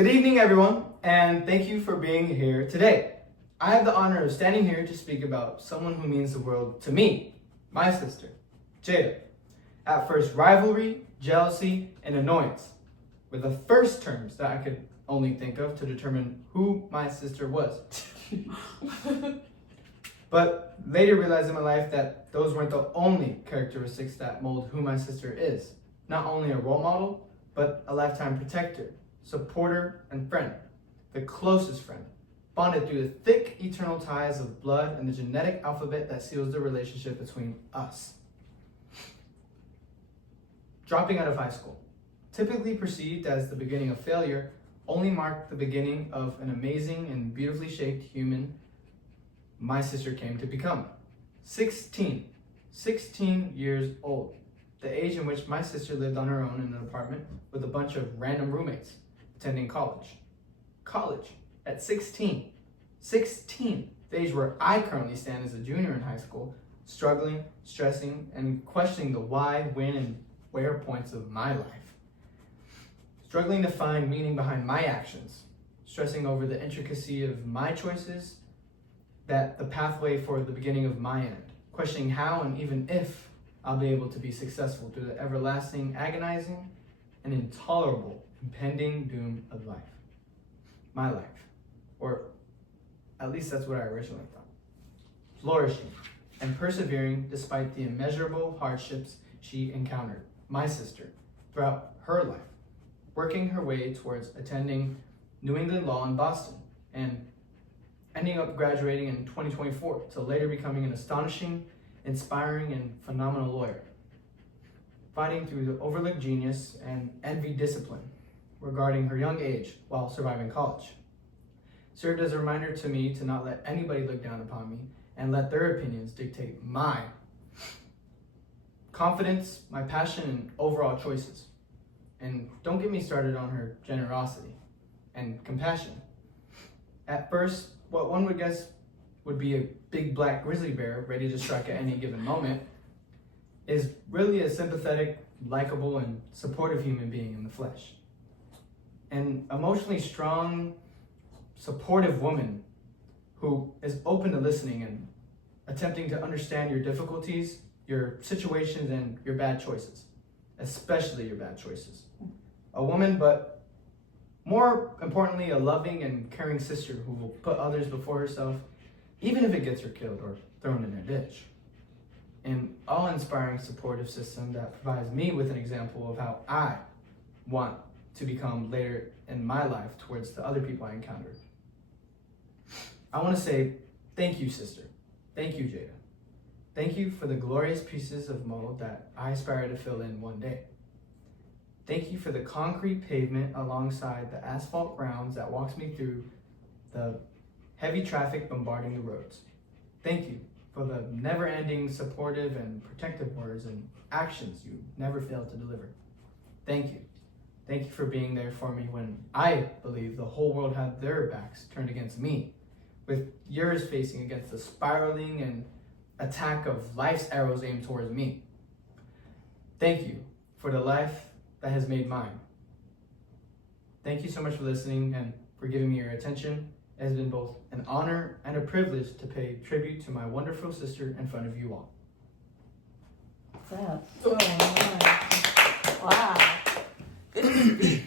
Good evening, everyone, and thank you for being here today. I have the honor of standing here to speak about someone who means the world to me, my sister, Jada. At first, rivalry, jealousy, and annoyance were the first terms that I could only think of to determine who my sister was. But later realized in my life that those weren't the only characteristics that mold who my sister is. Not only a role model, but a lifetime protector, supporter, and friend. The closest friend, bonded through the thick eternal ties of blood and the genetic alphabet that seals the relationship between us. Dropping out of high school, typically perceived as the beginning of failure, only marked the beginning of an amazing and beautifully shaped human my sister came to become. 16 years old, the age in which my sister lived on her own in an apartment with a bunch of random roommates attending college. College at 16, the age where I currently stand as a junior in high school, struggling, stressing, and questioning the why, when, and where points of my life. Struggling to find meaning behind my actions, stressing over the intricacy of my choices, that the pathway for the beginning of my end, questioning how and even if I'll be able to be successful through the everlasting, agonizing, and intolerable impending doom of life. My life. Or at least that's what I originally thought. Flourishing and persevering despite the immeasurable hardships she encountered, my sister, throughout her life, working her way towards attending New England Law in Boston and ending up graduating in 2024 to later becoming an astonishing, inspiring, and phenomenal lawyer. Fighting through the overlooked genius and envied discipline regarding her young age while surviving college. Served as a reminder to me to not let anybody look down upon me and let their opinions dictate my confidence, my passion, and overall choices. And don't get me started on her generosity and compassion. At first, what one would guess would be a big black grizzly bear ready to strike at any given moment is really a sympathetic, likable, and supportive human being in the flesh. An emotionally strong, supportive woman who is open to listening and attempting to understand your difficulties, your situations, and your bad choices, especially your bad choices. A woman, but more importantly, a loving and caring sister who will put others before herself, even if it gets her killed or thrown in a ditch. An awe-inspiring supportive system that provides me with an example of how I want to become later in my life towards the other people I encountered. I want to say thank you, sister. Thank you, Jada. Thank you for the glorious pieces of mold that I aspire to fill in one day. Thank you for the concrete pavement alongside the asphalt grounds that walks me through the heavy traffic bombarding the roads. Thank you for the never-ending supportive and protective words and actions you never fail to deliver. Thank you. Thank you for being there for me when I believe the whole world had their backs turned against me, with yours facing against the spiraling and attack of life's arrows aimed towards me. Thank you for the life that has made mine. Thank you so much for listening and for giving me your attention. It has been both an honor and a privilege to pay tribute to my wonderful sister in front of you all. That's so nice. Wow. Good speech.